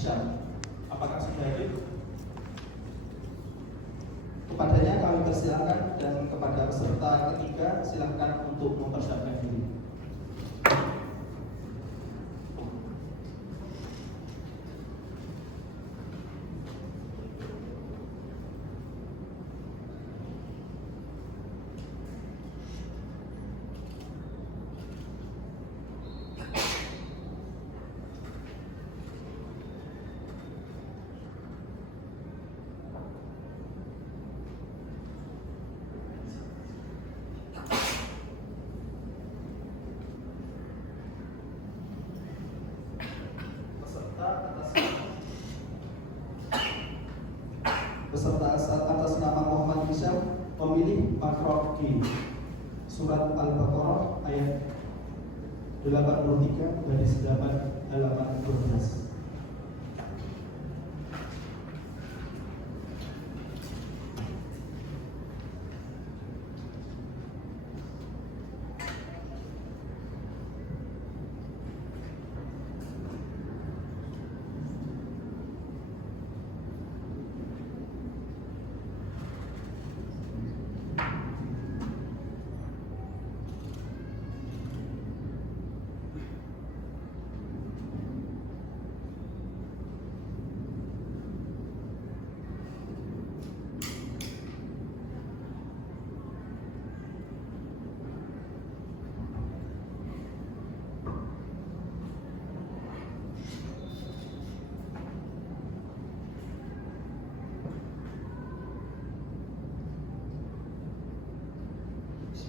Hisham. Apakah sudah hadir? Kepadanya kami persilakan, dan kepada peserta ketiga silakan untuk mempersiapkan diri. Peserta atas nama Muhammad Hisham memilih makhraj di surat Al-Baqarah ayat 83 garis 8 halaman 12.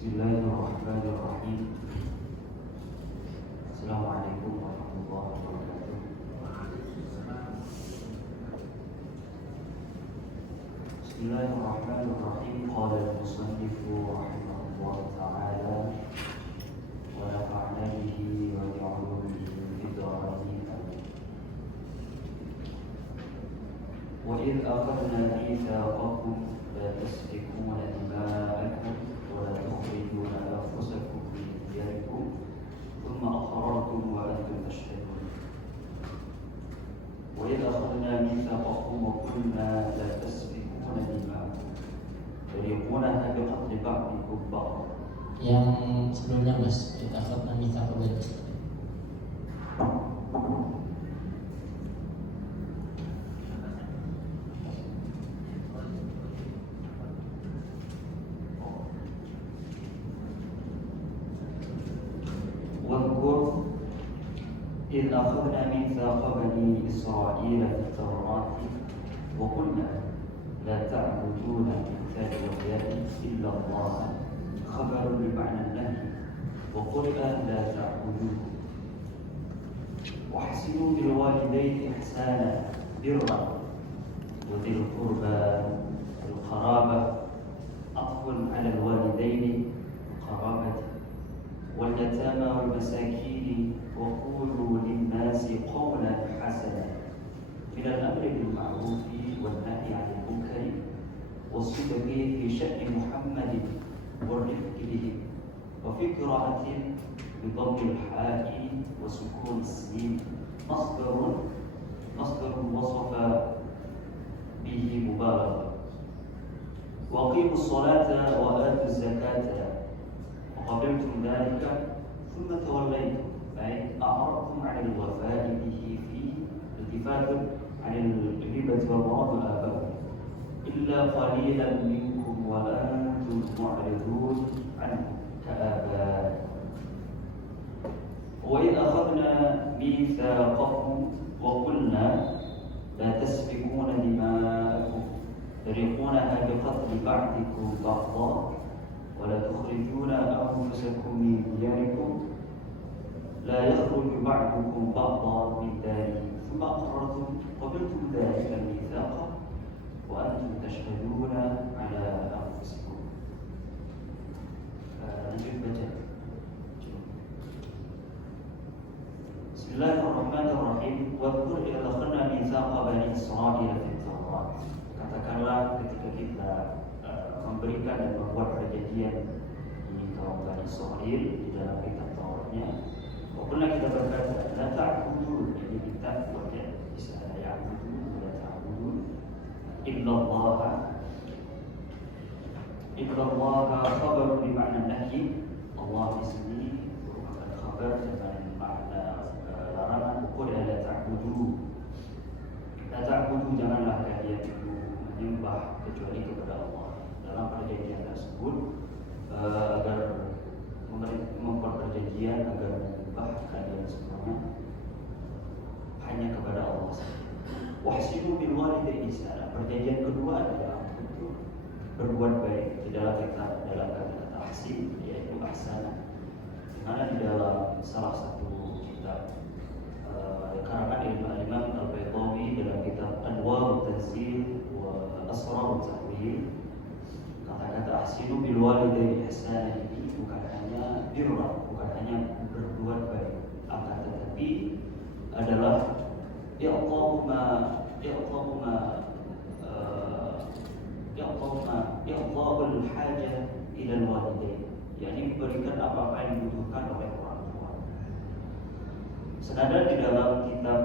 Bismillahirrahmanirrahim. Assalamualaikum warahmatullahi wabarakatuh. Bismillahirrahmanirrahim. Qala al-musannifu rahimahullah ta'ala wa nafa'na bihi wa bi'ulumihi fid dharain. Wa idh akhadna mitsaqakum la tasfikuna dima'akum ولا تخرجون أنفسكم من دياركم ثم أقررتم وأنتم تشهدون وإذ أخذنا ميثاقكم وقلنا لا تسفكون دماءكم تريقونها بقتل بعضكم بعضا. Yang sebelumnya Mas, kita akhadna mitsaqakum. إذ أخذنا ميثاق بني إسرائيل في التوراة وقلنا لا تعبدون من تاء والياء إلا الله خبر بمعنى النهي وقرئ لا تعبدون وأحسنوا بالوالدين إحسانا برا وذي القربى القرابة عطف على الوالدين القرابة واليتامى والمساكين وقولوا للناس قولا حسنا من الأمر بالمعروف والنهي عن المنكر والصدق في شأن محمد والرفق به وفي قراءة بضم الحاء وسكون السين مصدر وصف به مبالغة وأقيموا الصلاة وآتوا الزكاة وقبلتم ذلك ثم توليتم أي أعرضتم عن الوفاء به فيه التفات عن الغيبة والمرض الآباء إلا قليلا منكم وأنتم معرضون عنه كآباء. وإذ أخذنا ميثاقكم وقلنا لا تسفكون دماءكم تريقونها بقتل بعضكم بعضا ولا تخرجون أنفسكم من دياركم لا يخرج بعضكم بعضا من داره ثم أقررتم قبلتم ذلك الميثاق وأنتم تشهدون على أنفسكم. lanjut baca. Bismillahirrahmanirrahim. Wadhkur idza akhadna mitsaqa bani Israil fit Taurat. Katakanlah ketika kita memberikan dan membuat perjanjian di kaum Bani Israil di dalam kitab Tauratnya. Walaupun kita berkata, la ta'budun, jadi kita buatnya bisa ya. illallah. Illallah khabar bermakna nahi. Allah di sini merupakan khabar dengan makna larangan. Qul la ta'budu. La ta'budu, janganlah kalian itu menyembah kecuali kepada Allah. Dalam perjanjian tersebut agar membuat perjanjian agar menyembah kalian semuanya hanya kepada Allah saja. Wahsinu bil walidaini ihsana. Perjanjian kedua adalah untuk berbuat baik. Di dalam kata ahsin yaitu ahsana. Karena di dalam salah satu kitab karangan Imam Al-Baydawi dalam kitab Anwar Tanzil wa Asrar Ta'wil, kata-kata ahsinu bil walidaini ihsana ini bukan hanya birra, bukan hanya berbuat baik, akan tetapi adalah i'ta'ul hajah ila al-walidain, yakni memberikan apa-apa yang dibutuhkan oleh orang tua. Senada di dalam kitab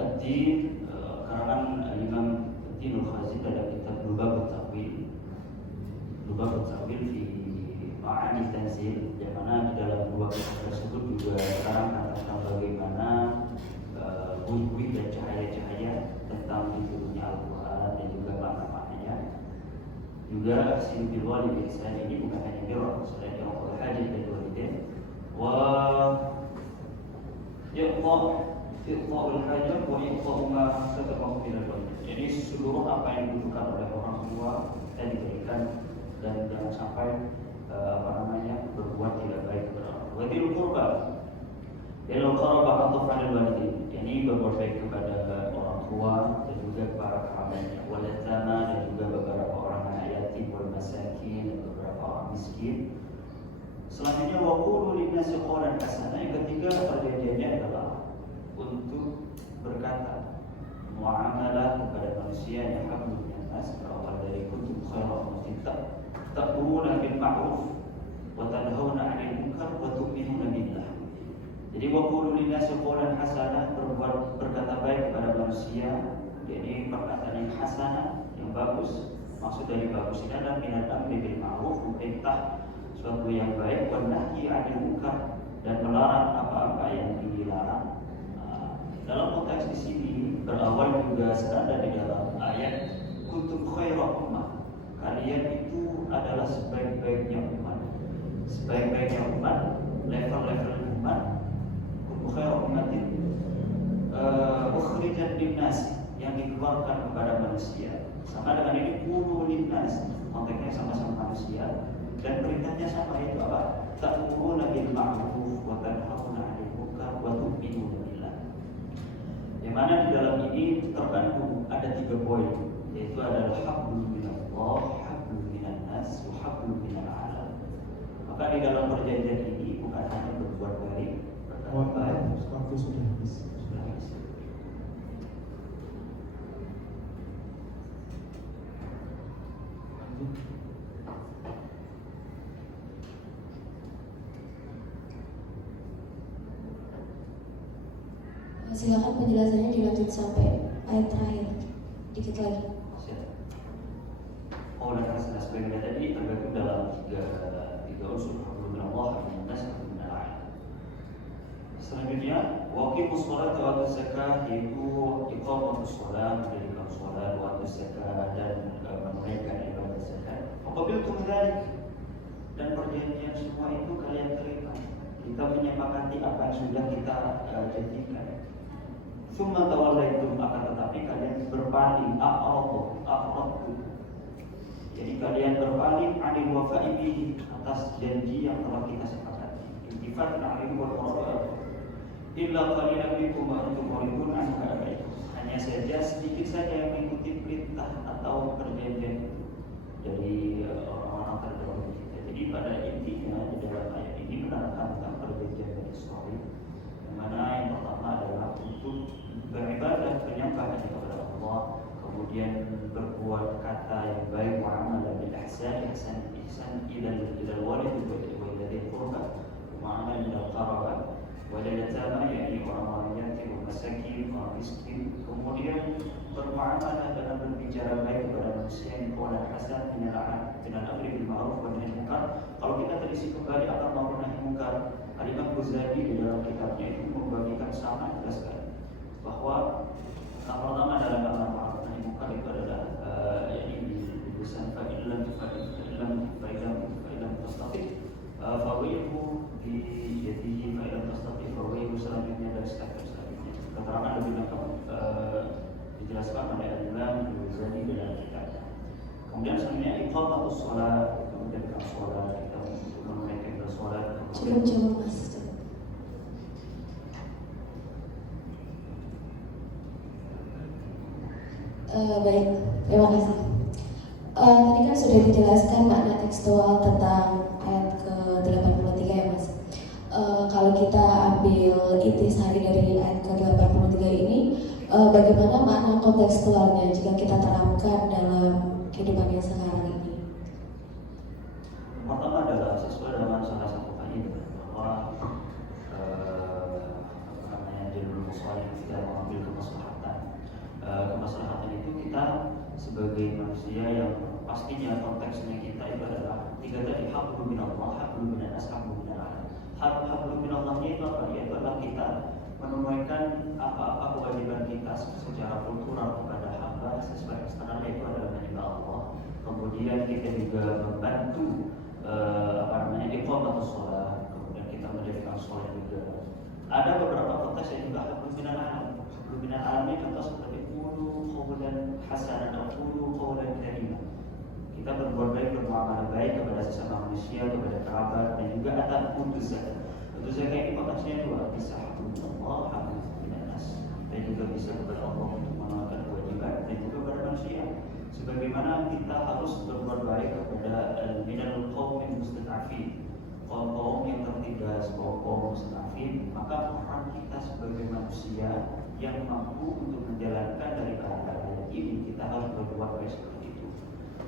Ad-Din karangan Imam Ad-Din Al-Khazin dalam kitab Lubabut Ta'wil fi Ma'ani Tanzil, yang mana di dalam dua kitab tersebut juga terangkan tentang bagaimana buih-buih dan cahaya-cahaya tentang turunnya Al-Quran dan juga makna-maknanya. Juga ahsinu bil walidaini ihsana ini bukan hanya birra, selain i'ta'ul hajah ila walidain wa i'ta'ul hajah wa i'ta'u ma kataba ila walidain. Jadi seluruh apa yang dibutuhkan oleh orang tua kita diberikan, dan jangan sampai berbuat tidak baik kepada orang tua. Dzil qurba, ilal qaraba atuf 'alal walidain, ini berbuat baik kepada orang tua dan juga para kerabatnya, wal yatama, dan juga beberapa orang anak yatim, wal masakin, dan beberapa orang miskin. Selanjutnya wa qulu linnasi qawlan hasana. Yang ketiga perjanjiannya adalah untuk berkata muamalah kepada manusia yang hablum minan nas, berawal dari kuntum khairu ummatin ta'muruna bil ma'ruf wa tanhauna 'anil munkar wa tu'minuna billah. Jadi wa qulu linnasi qawlan hasana, berkata baik kepada manusia, jadi perkataan yang hasanah, yang bagus. Maksud dari bagus ini adalah minal amri bil ma'ruf, perintah suatu yang baik, wa nahyi 'anil munkar, dan melarang apa-apa yang dilarang. Dalam konteks di sini berawal juga senada di dalam ayat kuntum khairu ummah, kalian itu adalah sebaik-baiknya umat. Sebaik-baiknya umat, level-level umat, kuntum khairu ummatin ukhrijat linnas, yang dikeluarkan kepada manusia. Sama dengan ini qulu linnas, konteksnya sama-sama manusia, dan perintahnya sama, yaitu apa? Ta'muruna bil ma'ruf wa tanhauna 'anil munkar wa tu'minuna billah. Yang mana di dalam ini terkandung ada 3 poin, yaitu adalah hablum minallah, hablum minan nas, wa hablum minal alam. Maka di dalam perjanjian ini bukan hanya berbuat baik, berkata baik. Waktu sudah habis. Silakan penjelasannya dilanjut sampai ayat terakhir, dikit lagi. Dan hasanah sebagaimana tadi tergabung dalam tiga unsur, hablum minallah, hablum minan nas, hablum minal alam. Selanjutnya waqimus sholata wa atuz zakah, yaitu iqamatus shalah, mendirikan shalah, wa atuz zakah, dan menunaikan ibadah zakat. Faqabiltum dzalik, dan perjanjian semua itu kalian terima. Kita menyepakati apa yang sudah kita janjikan. Summa tawallaitum, akan tetapi kalian berpaling, a'radu, jadi kalian berpaling 'anil wafa'i bihi, atas janji yang telah kita sepakati. Intifat na'rifu wal qur'an illa qalilan minkum wa antum muridun an ka'abaikum, hanya saja sedikit saja yang mengikuti perintah atau perjanjian dari orang-orang terdahulu kita. Jadi pada intinya di dalam ayat ini menerangkan tentang perjanjian Bani Israil, yang mana yang pertama adalah untuk beribadah, menyembah hanya kepada Allah, kemudian berbuat kata yang baik, muamalah bil ihsan ilal walid wa ilal qurba, muamalah bil qarabah, wal yatama, yakni orang-orang yatim, masakin, orang miskin. Kemudian bermuamalah dalam berbicara baik kepada manusia, yang qawlan hasan, minal amri bil ma'ruf wa nahy munkar. Kalau kita terisi kembali akan ma'ruf nahi munkar, Al-Imam Ghazali di dalam kitabnya itu membagikan sangat jelas sekali bahwa yang pertama dalam amar ma'ruf nahi munkar itu adalah yakni tulisan fa'ilam tastati fawihu bi yadihi fa'ilam tastati fawihu, selanjutnya dari step selanjutnya. Keterangan lebih lengkap dijelaskan oleh Al-Imam Ghazali dalam kitabnya. Kemudian selanjutnya iqamatus shalah, mengerjakan sholat, kita untuk menunaikan sholat. Cukup mas. Baik, terima kasih. Tadi kan sudah dijelaskan makna tekstual tentang ayat ke-83 ya mas. Kalau kita ambil intisari dari ayat ke-83 ini, bagaimana makna kontekstualnya jika kita terapkan dalam kehidupan yang sekarang ini? Pertama adalah sesuai dengan salah satu kaidah bahwa jalur musuh yang tidak mengambil kemaslahatan. Kemaslahatan itu kita sebagai manusia yang pastinya konteksnya kita itu adalah tiga tadi, hablum minallah, hablum minan nas, hablum minal alam. Hablum minallahnya itu apa? Yaitu adalah kita menunaikan apa-apa kewajiban kita secara kultural kepada hamba sesuai eksternal, itu adalah menyembah Allah. Kemudian kita juga membantu iqamatus shalah, kemudian kita mendirikan sholat juga. Ada beberapa konteks yang juga hablum minal alam. Hablum minal alamnya contoh seperti qulu qawlan hasanan atau qulu qawlan karima. Kita berbuat baik, bermuamalah baik kepada sesama manusia, kepada kerabat, dan juga atas putus zakat. Putus zakat ini konteksnya dua, bisa hablum minallah, hablum minan nas. Dan juga bisa kepada Allah untuk menunaikan kewajiban, dan juga kepada manusia. Sebagaimana kita harus berbuat baik kepada minal qaumil mustad'afin, kaum yang tertindas, kaum mustad'afin, maka peran kita sebagai manusia yang mampu untuk menjalankan daripada ayat ini, kita harus berbuat baik seperti itu.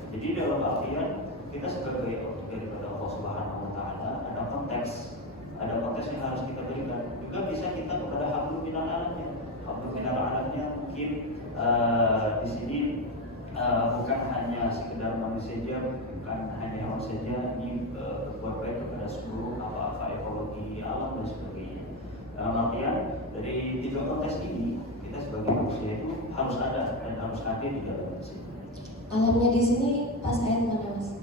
Jadi dalam artian kita sebagai objek daripada Allah Subhanahu wa taala, ada konteks yang harus kita berikan. Juga bisa kita kepada hablum minal alamnya. Hablum minal alamnya mungkin di sini bukan hanya sekedar manusia saja, bukan hanya orang saja, ini berbuat baik kepada seluruh apa-apa ekologi alam dan sebagainya. Dalam artian dari tiga konteks ini, kita sebagai manusia itu harus ada dan harus hadir di dalam sini. Alamnya di sini pas ayat mana mas?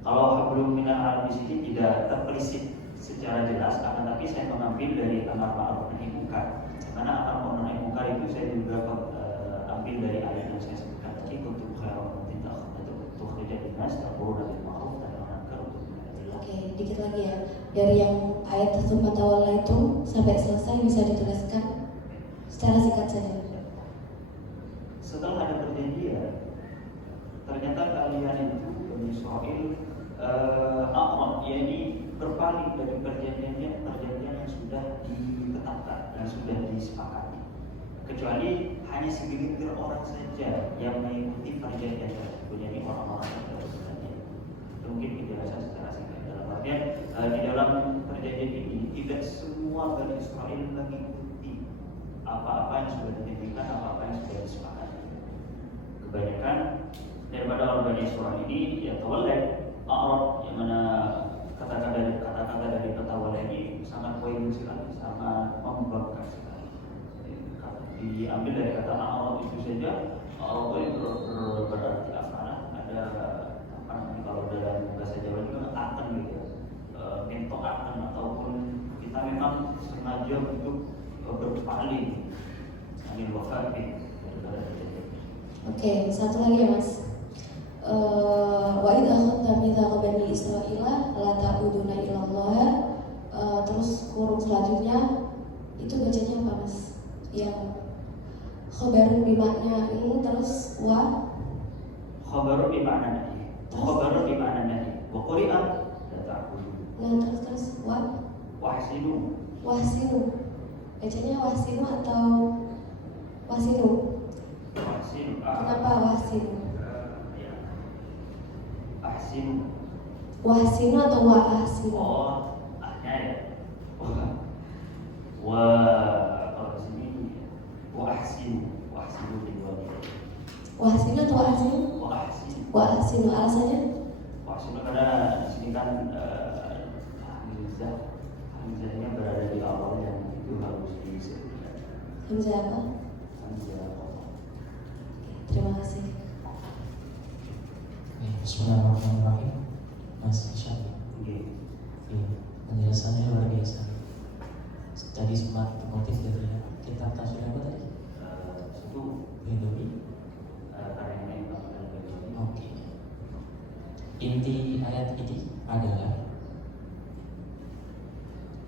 Kalau hablum minal alam di sini tidak terpelisik secara jelas, akan tapi saya mengambil dari amar ma'ruf nahi munkar. Karena amar ma'ruf nahi munkar itu saya juga ambil dari ayat yang saya sebutkan tadi, kuntum khairan ummatin ukhrijat lin-nas ta'muruna bil ma'ruf wa tanhauna 'anil munkar wa tu'minuna billah. Oke, dikit lagi ya. Dari yang ayat tersebut tawalla itu sampai selesai bisa dijelaskan secara singkat saja. Setelah ada perjanjian, ternyata kalian itu Bani Israil aqrab, yakni berpaling dari perjanjian yang sudah ditetapkan dan sudah disepakati. Kecuali hanya segelintir orang saja yang mengikuti perjanjian tersebut, yakni orang-orang yang berperjanjian. Itu mungkin penjelasan secara singkat. Dalam artian di dalam perjanjian ini tidak semua Bani Israil mengikuti apa-apa yang sudah dijanjikan, apa-apa yang sudah disepakati. Kebanyakan daripada orang Bani Israil ini ya tawallad, a'rab, yang mana kata-kata dari tawallad ini sangat poin sekali, sangat membanggakan sekali. Diambil dari kata a'rab itu saja. A'rab itu berarti amanah. Ada apa namanya kalau dalam bahasa Jawa juga akan gitu, minta akan, ataupun kita memang sengaja untuk berpaling anil wafati daripada terjadi. Oke, satu lagi ya mas. Wa idza akhadna mitsaqa bani Israila la ta'buduna illallah. Terus kurung selanjutnya itu bacanya apa mas? Yang khabarun bimakna ini terus Khabarun bimakna nahi. Khabarun bimakna nahi. Wa quri'a la ta'budu. Nah terus Wahsinu. wahsinu. Bacanya wahsinu atau wahsinu? Wahsinu. Kenapa wahsinu? Ya. Ahsinu. Wahsinu atau wahsinu? Oh, ahnya ya. wahsinu bil walidain. Wahsinu atau ahsinu? Wahsinu. Wahsinu alasannya? Wahsinu karena di sini kan hamzahnya berada di awal dan itu harus disebutkan. Hamzah apa? Hamzah. Terima kasih. Bismillahirrahmanirrahim. Mas Syah, Oke. penjelasannya luar biasa. Tadi sempat motif dari kitab tafsir apa tadi? Satu Hindubi. karena Imam Al-Ghazali. Oke. Inti ayat ini adalah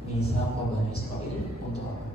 misal Bani Israil untuk apa?